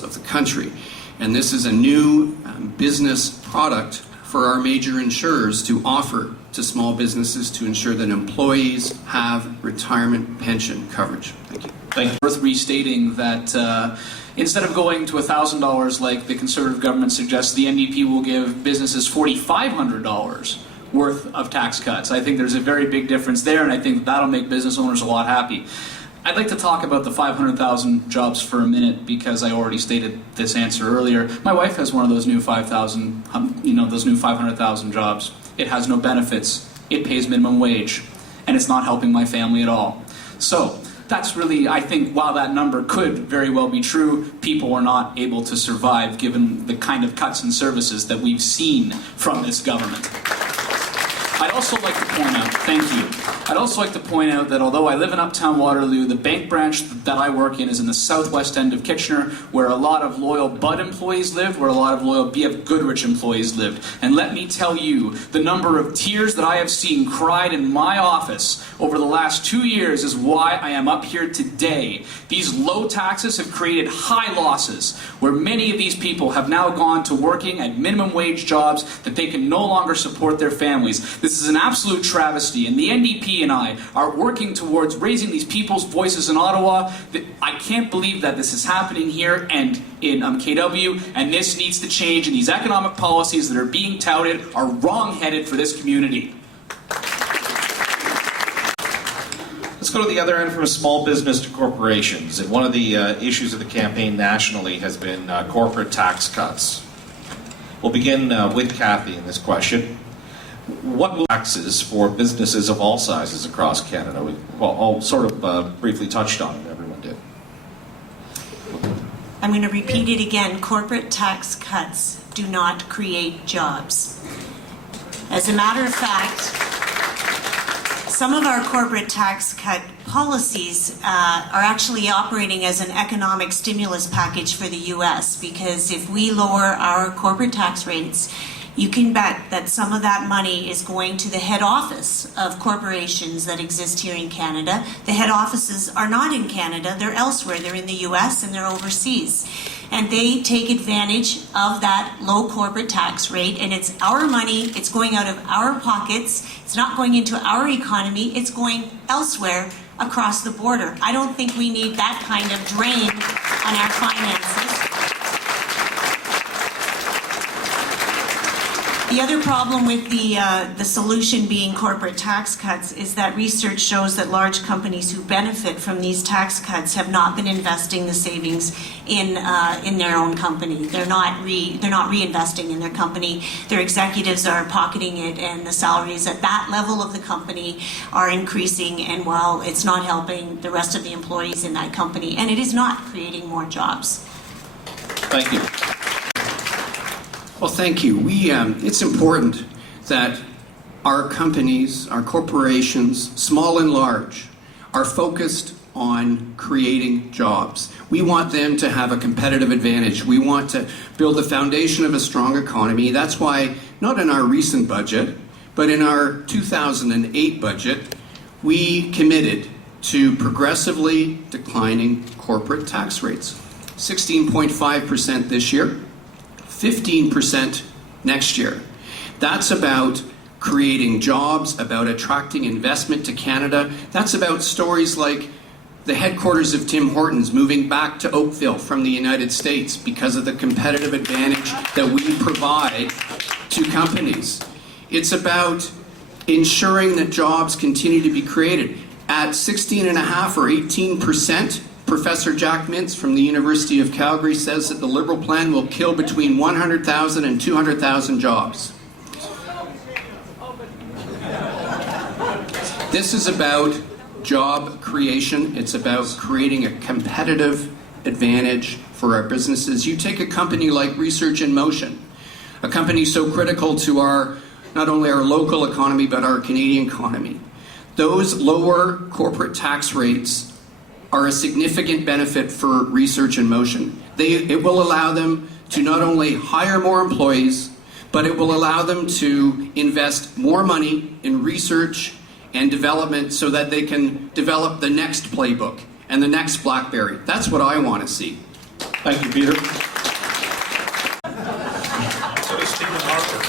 parts of the country. And this is a new business product for our major insurers to offer to small businesses to ensure that employees have retirement pension coverage. Thank you. Thank you. Worth restating that instead of going to $1,000 like the Conservative government suggests, the NDP will give businesses $4,500 worth of tax cuts. I think there's a very big difference there, and I think that'll make business owners a lot happy. I'd like to talk about the 500,000 jobs for a minute because I already stated this answer earlier. My wife has one of those new 5,000, those new 500,000 jobs. It has no benefits. It pays minimum wage, and it's not helping my family at all. So that's really, I think, while that number could very well be true, people are not able to survive given the kind of cuts in services that we've seen from this government. I'd also like to point out, thank you, I'd also like to point out that although I live in Uptown Waterloo, the bank branch that I work in is in the southwest end of Kitchener, where a lot of loyal Bud employees lived, where a lot of loyal BF Goodrich employees lived. And let me tell you, the number of tears that I have seen cried in my office over the last 2 years is why I am up here today. These low taxes have created high losses, where many of these people have now gone to working at minimum wage jobs that they can no longer support their families. This is an absolute travesty, and the NDP and I are working towards raising these people's voices in Ottawa. I can't believe that this is happening here and in KW, and this needs to change, and these economic policies that are being touted are wrong-headed for this community. Let's go to the other end, from small business to corporations. And one of the issues of the campaign nationally has been corporate tax cuts. We'll begin with Kathy in this question. What will taxes for businesses of all sizes across Canada? We all sort of briefly touched on it, everyone did. I'm going to repeat it again. Corporate tax cuts do not create jobs. As a matter of fact, some of our corporate tax cut policies are actually operating as an economic stimulus package for the U.S. because if we lower our corporate tax rates, you can bet that some of that money is going to the head office of corporations that exist here in Canada. The head offices are not in Canada, they're elsewhere. They're in the US and they're overseas. And they take advantage of that low corporate tax rate, and it's our money, it's going out of our pockets, it's not going into our economy, it's going elsewhere across the border. I don't think we need that kind of drain on our finances. The other problem with the solution being corporate tax cuts is that research shows that large companies who benefit from these tax cuts have not been investing the savings in their own company. They're not reinvesting in their company. Their executives are pocketing it, and the salaries at that level of the company are increasing. And while it's not helping the rest of the employees in that company, and it is not creating more jobs. Thank you. Well, thank you. It's important that our companies, our corporations, small and large, are focused on creating jobs. We want them to have a competitive advantage. We want to build the foundation of a strong economy. That's why, not in our recent budget, but in our 2008 budget, we committed to progressively declining corporate tax rates. 16.5% this year, 15% next year. That's about creating jobs, about attracting investment to Canada. That's about stories like the headquarters of Tim Hortons moving back to Oakville from the United States because of the competitive advantage that we provide to companies. It's about ensuring that jobs continue to be created. At 16.5 or 18%, Professor Jack Mintz from the University of Calgary says that the Liberal plan will kill between 100,000 and 200,000 jobs. This is about job creation. It's about creating a competitive advantage for our businesses. You take a company like Research in Motion, a company so critical to not only our local economy but our Canadian economy. Those lower corporate tax rates are a significant benefit for Research in Motion. It will allow them to not only hire more employees, but it will allow them to invest more money in research and development so that they can develop the next playbook and the next BlackBerry. That's what I want to see. Thank you, Peter. So does Stephen Harper.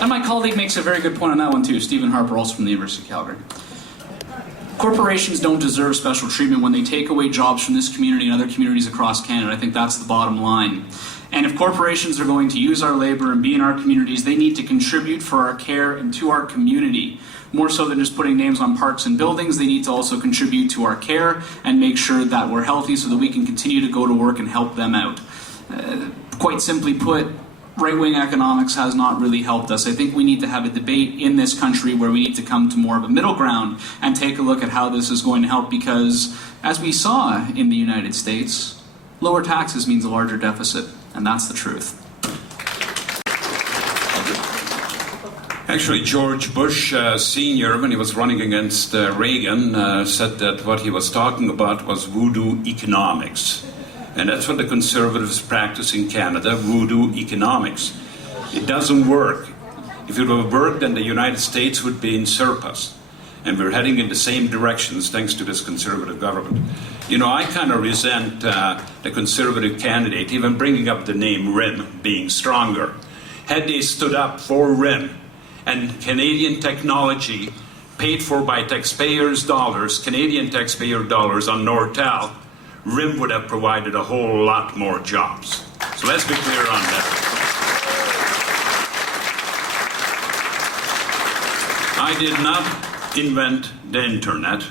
And my colleague makes a very good point on that one too, Stephen Harper, also from the University of Calgary. Corporations don't deserve special treatment when they take away jobs from this community and other communities across Canada. I think that's the bottom line. And if corporations are going to use our labor and be in our communities, they need to contribute for our care and to our community. More so than just putting names on parks and buildings, they need to also contribute to our care and make sure that we're healthy so that we can continue to go to work and help them out. Quite simply put, right-wing economics has not really helped us. I think we need to have a debate in this country where we need to come to more of a middle ground and take a look at how this is going to help, because as we saw in the United States, lower taxes means a larger deficit, and that's the truth. Actually, George Bush Sr., when he was running against Reagan, said that what he was talking about was voodoo economics. And that's what the Conservatives practice in Canada, voodoo economics. It doesn't work. If it would have worked, then the United States would be in surplus. And we're heading in the same directions thanks to this Conservative government. You know, I kind of resent the Conservative candidate even bringing up the name RIM being stronger. Had they stood up for RIM and Canadian technology paid for by taxpayers' dollars, Canadian taxpayer dollars on Nortel, RIM would have provided a whole lot more jobs. So let's be clear on that. I did not invent the internet,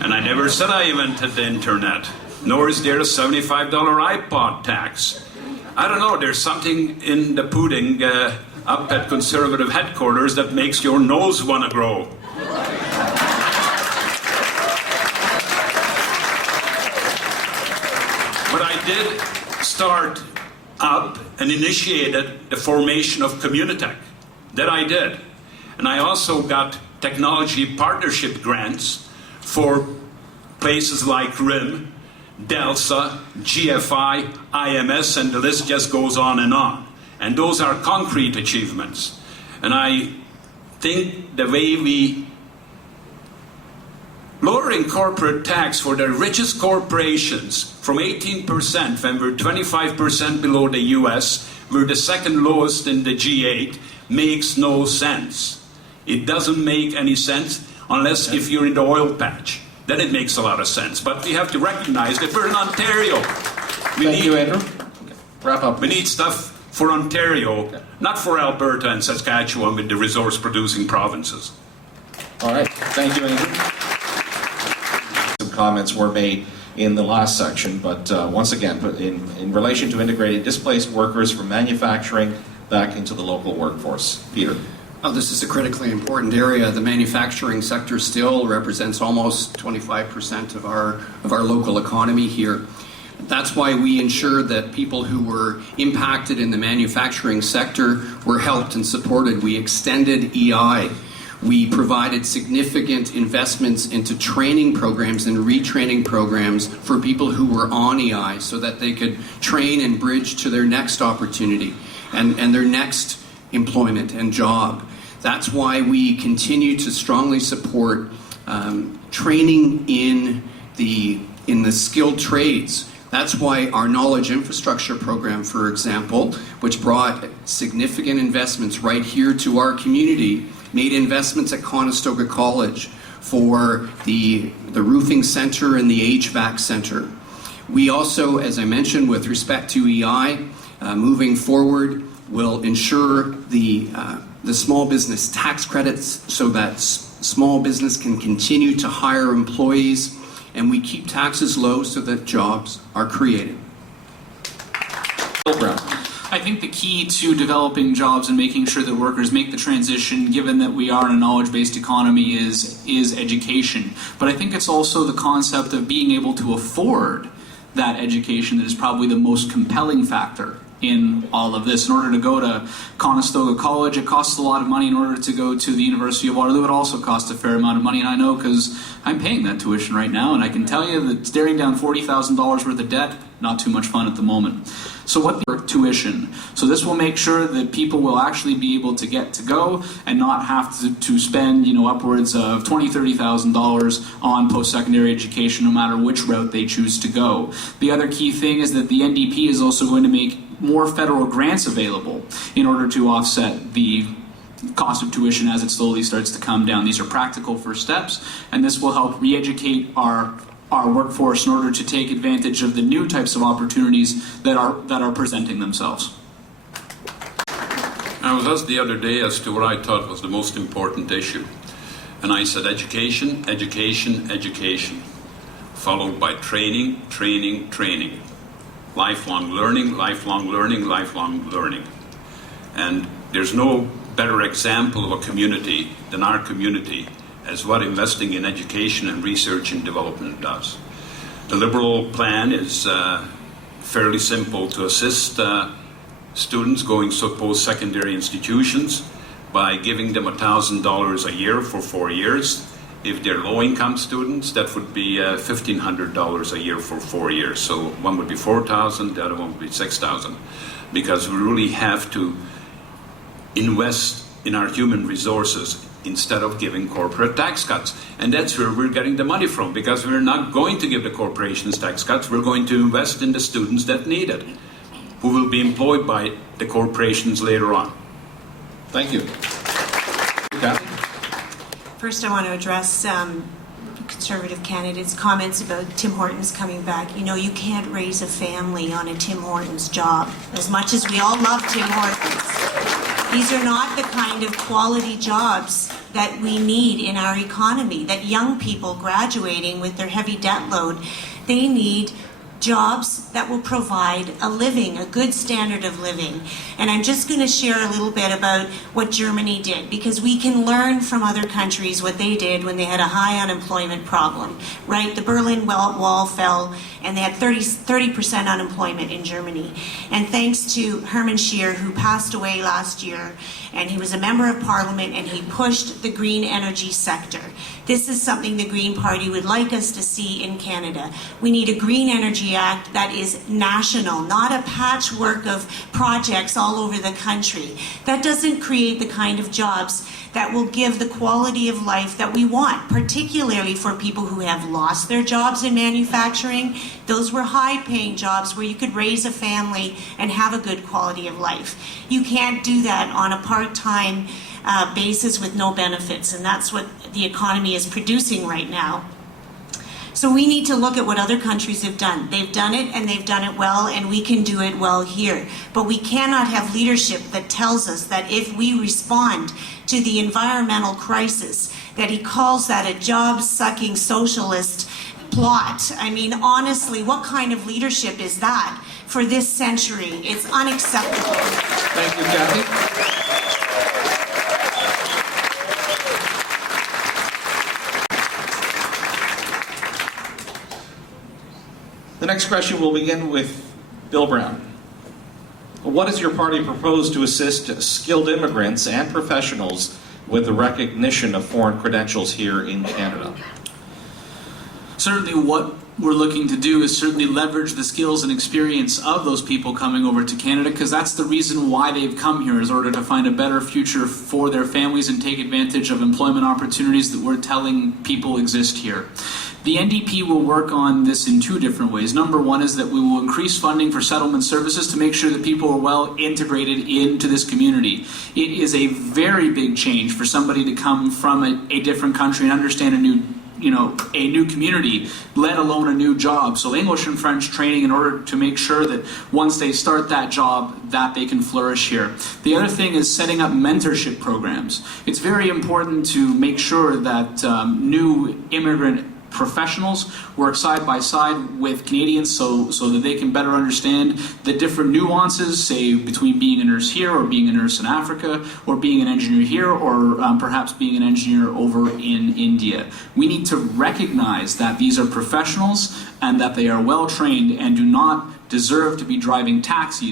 and I never said I invented the internet, nor is there a $75 iPod tax. I don't know, there's something in the pudding up at Conservative headquarters that makes your nose want to grow. But I did start up and initiated the formation of Communitech. That I did. And I also got technology partnership grants for places like RIM, DELSA, GFI, IMS, and the list just goes on. And those are concrete achievements. And I think the way we lowering corporate tax for the richest corporations from 18%, when we're 25% below the US, we're the second lowest in the G8, makes no sense. It doesn't make any sense unless if you're in the oil patch. Then it makes a lot of sense. But we have to recognize that we're in Ontario. Thank you, Andrew. Wrap up. We need stuff for Ontario, not for Alberta and Saskatchewan with the resource-producing provinces. All right. Thank you, Andrew. Some comments were made in the last section, but once again, in relation to integrating displaced workers from manufacturing back into the local workforce. Peter. Oh, this is a critically important area. The manufacturing sector still represents almost 25% of our local economy here. That's why we ensured that people who were impacted in the manufacturing sector were helped and supported. We extended EI. We provided significant investments into training programs and retraining programs for people who were on EI so that they could train and bridge to their next opportunity and their next employment and job. That's why we continue to strongly support training in the skilled trades. That's why our knowledge infrastructure program, for example, which brought significant investments right here to our community, made investments at Conestoga College for the roofing center and the HVAC center. We also, as I mentioned, with respect to EI, moving forward, will ensure the small business tax credits so that small business can continue to hire employees, and we keep taxes low so that jobs are created. I think the key to developing jobs and making sure that workers make the transition, given that we are in a knowledge-based economy, is education. But I think it's also the concept of being able to afford that education that is probably the most compelling factor in all of this. In order to go to Conestoga College, it costs a lot of money. In order to go to the University of Waterloo, it also costs a fair amount of money. And I know because I'm paying that tuition right now, and I can tell you that staring down $40,000 worth of debt not too much fun at the moment. So what the tuition? So this will make sure that people will actually be able to get to go and not have to spend, upwards of $20,000, $30,000 on post-secondary education, no matter which route they choose to go. The other key thing is that the NDP is also going to make more federal grants available in order to offset the cost of tuition as it slowly starts to come down. These are practical first steps, and this will help re-educate our workforce in order to take advantage of the new types of opportunities that are presenting themselves. I was asked the other day as to what I thought was the most important issue. And I said education, education, education, followed by training, training, training. Lifelong learning, lifelong learning, lifelong learning. And there's no better example of a community than our community as what investing in education and research and development does. The Liberal plan is fairly simple: to assist students going to post-secondary institutions by giving them $1,000 a year for 4 years. If they're low-income students, that would be $1,500 a year for 4 years. So one would be $4,000, the other one would be $6,000, because we really have to invest in our human resources instead of giving corporate tax cuts. And that's where we're getting the money from, because we're not going to give the corporations tax cuts. We're going to invest in the students that need it, who will be employed by the corporations later on. Thank you. Kathy? First, I want to address Conservative candidate's comments about Tim Hortons coming back. You can't raise a family on a Tim Hortons job, as much as we all love Tim Hortons. These are not the kind of quality jobs that we need in our economy, that young people graduating with their heavy debt load, they need jobs that will provide a living, a good standard of living. And I'm just going to share a little bit about what Germany did, because we can learn from other countries what they did when they had a high unemployment problem, right? The Berlin Wall fell and they had 30% unemployment in Germany. And thanks to Hermann Scheer, who passed away last year, and he was a member of parliament, and he pushed the green energy sector. This is something the Green Party would like us to see in Canada. We need a Green Energy Act that is national, not a patchwork of projects all over the country. That doesn't create the kind of jobs that will give the quality of life that we want, particularly for people who have lost their jobs in manufacturing. Those were high-paying jobs where you could raise a family and have a good quality of life. You can't do that on a part-time basis with no benefits, and that's what the economy is producing right now. So we need to look at what other countries have done. They've done it, and they've done it well, and we can do it well here. But we cannot have leadership that tells us that if we respond to the environmental crisis, that he calls that a job-sucking socialist plot. I mean, honestly, what kind of leadership is that for this century? It's unacceptable. Thank you, Kathy. The next question will begin with Bill Brown. What does your party propose to assist skilled immigrants and professionals with the recognition of foreign credentials here in Canada? Certainly what we're looking to do is certainly leverage the skills and experience of those people coming over to Canada, because that's the reason why they've come here, is in order to find a better future for their families and take advantage of employment opportunities that we're telling people exist here. The NDP will work on this in two different ways. Number one is that we will increase funding for settlement services to make sure that people are well integrated into this community. It is a very big change for somebody to come from a different country and understand a new community, let alone a new job. So English and French training in order to make sure that once they start that job, that they can flourish here. The other thing is setting up mentorship programs. It's very important to make sure that new immigrant professionals work side by side with Canadians so that they can better understand the different nuances, say, between being a nurse here or being a nurse in Africa, or being an engineer here, or perhaps being an engineer over in India. We need to recognize that these are professionals and that they are well trained and do not deserve to be driving taxis